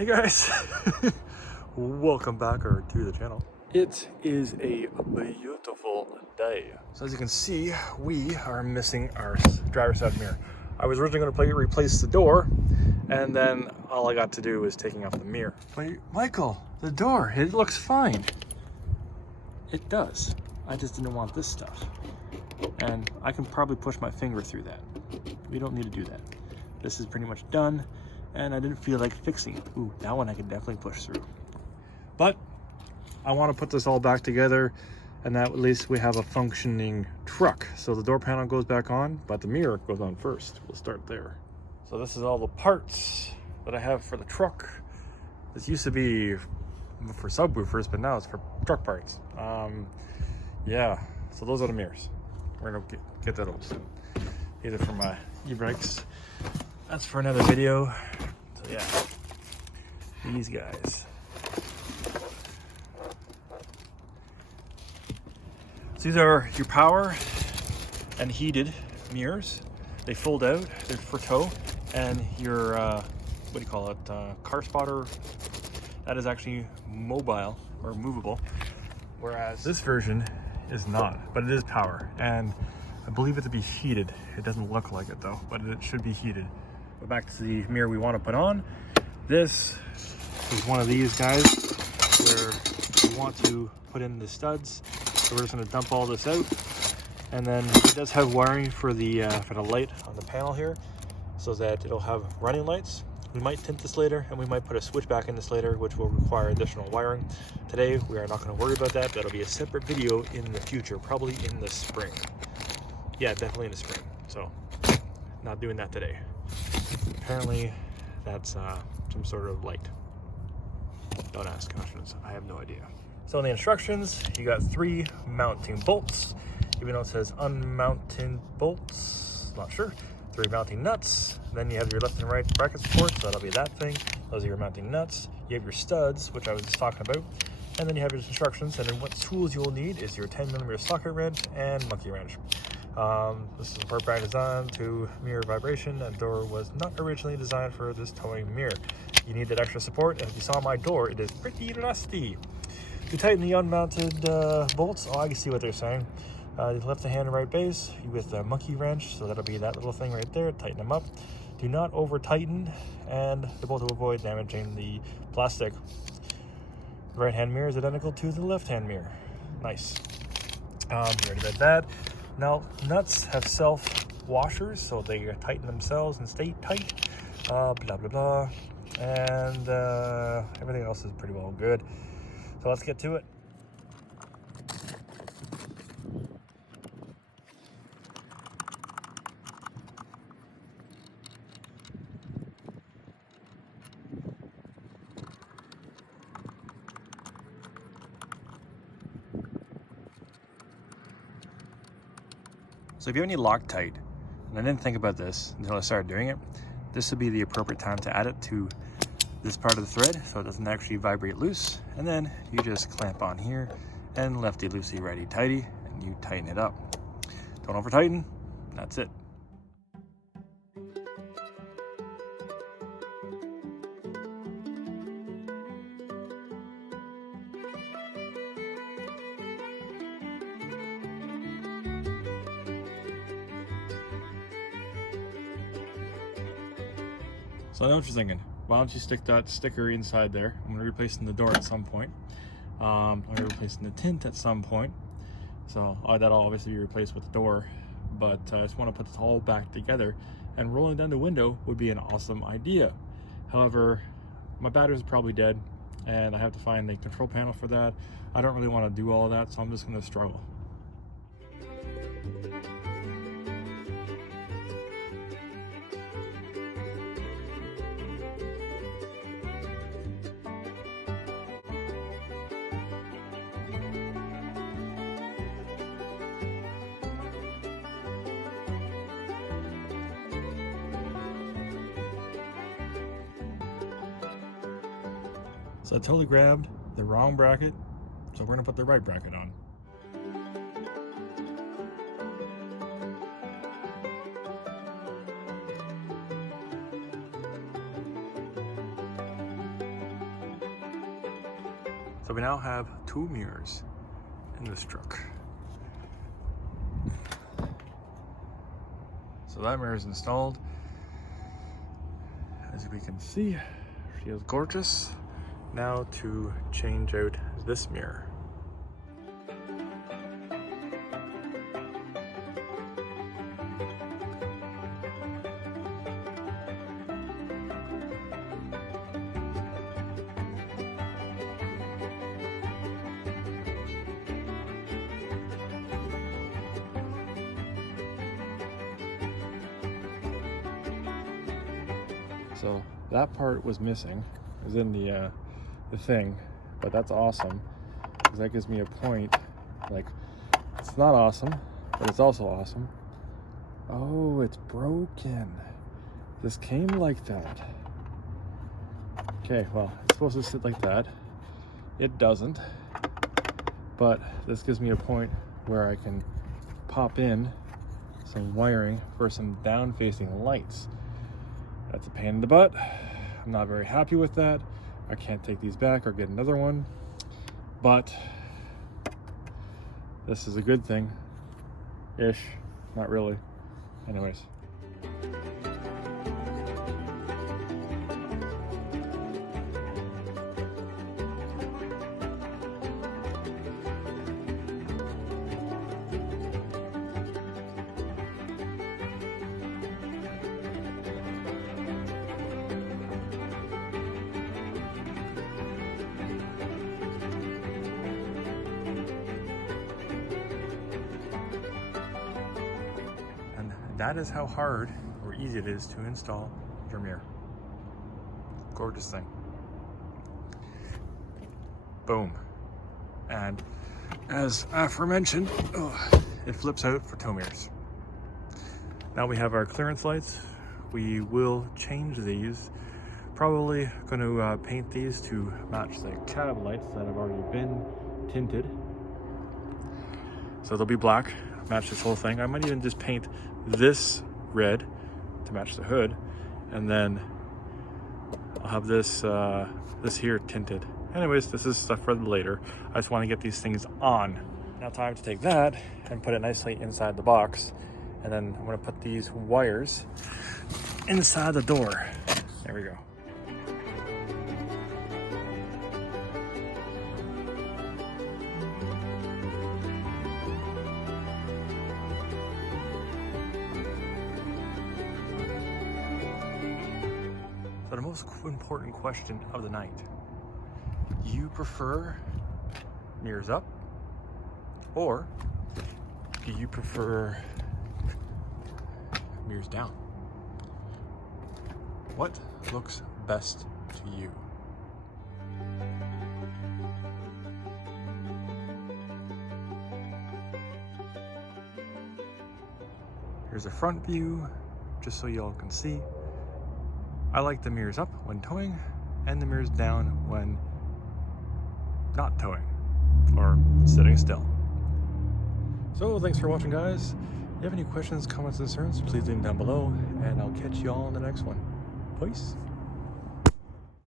Hey guys, welcome back to the channel. It is a beautiful day. So as you can see, we are missing our driver's side mirror. I was originally going to replace the door, and then all I got to do was taking off the mirror. But Michael, the door, it looks fine. It does. I just didn't want this stuff. And I can probably push my finger through that. We don't need to do that. This is pretty much done. And I didn't feel like fixing it. Ooh, that one I could definitely push through. But I want to put this all back together, and that at least we have a functioning truck. So the door panel goes back on, but the mirror goes on first. We'll start there. So this is all the parts that I have for the truck. This used to be for subwoofers, but now it's for truck parts. Yeah, so those are the mirrors. We're gonna get that old soon. These are for my e-bikes. That's for another video. So yeah, these guys. So these are your power and heated mirrors. They fold out, they're for tow. And your, what do you call it, car spotter, that is actually mobile or movable. Whereas this version is not, but it is power. And I believe it to be heated. It doesn't look like it though, but it should be heated. But back to the mirror we want to put on. This is one of these guys where we want to put in the studs. So we're just going to dump all this out. And then it does have wiring for the light on the panel here, so that it'll have running lights. We might tint this later, and we might put a switch back in this later, which will require additional wiring. Today, we are not going to worry about that. That'll be a separate video in the future, probably in the spring. Yeah, definitely in the spring. So, not doing that today. Apparently, that's some sort of light. Don't ask questions. I have no idea. So in the instructions, you got 3 mounting bolts. Even though it says unmounted bolts, not sure. 3 mounting nuts. Then you have your left and right bracket support, so that'll be that thing. Those are your mounting nuts. You have your studs, which I was just talking about. And then you have your instructions, and then what tools you'll need is your 10mm socket wrench and monkey wrench. This is a part by design to mirror vibration, and door was not originally designed for this towing mirror. You need that extra support, and if you saw my door, it is pretty rusty. To tighten the unmounted bolts, I can see what they're saying. Left hand and right base with the monkey wrench, so that'll be that little thing right there. Tighten them up. Do not over tighten, and the bolt to avoid damaging the plastic. The right hand mirror is identical to the left hand mirror. Nice. You already read that. Now, nuts have self washers, so they tighten themselves and stay tight. Blah blah blah, and everything else is pretty well good. So let's get to it. So if you have any Loctite, and I didn't think about this until I started doing it, this would be the appropriate time to add it to this part of the thread so it doesn't actually vibrate loose. And then you just clamp on here and lefty loosey righty tighty, and you tighten it up. Don't over tighten, that's it. So I know what you're thinking. Why don't you stick that sticker inside there? I'm going to be replacing the door at some point. I'm going to be replacing the tint at some point. So that'll obviously be replaced with the door. But I just want to put this all back together. And rolling down the window would be an awesome idea. However, my battery's probably dead. And I have to find the control panel for that. I don't really want to do all of that, so I'm just going to struggle. So I totally grabbed the wrong bracket, so we're gonna put the right bracket on. So we now have 2 mirrors in this truck. So that mirror is installed. As we can see, she is gorgeous. Now to change out this mirror. So that part was missing, it was in the thing, but that's awesome because that gives me a point. Like, it's not awesome, but it's also awesome. Oh, it's broken. This came like that. Okay, well, it's supposed to sit like that. It doesn't, but this gives me a point where I can pop in some wiring for some down-facing lights. That's a pain in the butt. I'm not very happy with that. I can't take these back or get another one, but this is a good thing. Ish, not really. Anyways. That is how hard or easy it is to install your mirror. Gorgeous thing. Boom. And as aforementioned, it flips out for tow mirrors. Now we have our clearance lights. We will change these. Probably going to paint these to match the cab lights that have already been tinted. So they'll be black, match this whole thing. I might even just paint this red to match the hood, and then I'll have this this here tinted. Anyways, this is stuff for later. I just want to get these things on. Now time to take that and put it nicely inside the box, and then I'm going to put these wires inside the door. There we go. So the most important question of the night: do you prefer mirrors up, or do you prefer mirrors down? What looks best to you? Here's a front view, just so y'all can see. I like the mirrors up when towing and the mirrors down when not towing or sitting still. So thanks for watching, guys. If you have any questions, comments, concerns, please leave them down below, and I'll catch you all in the next one. Peace.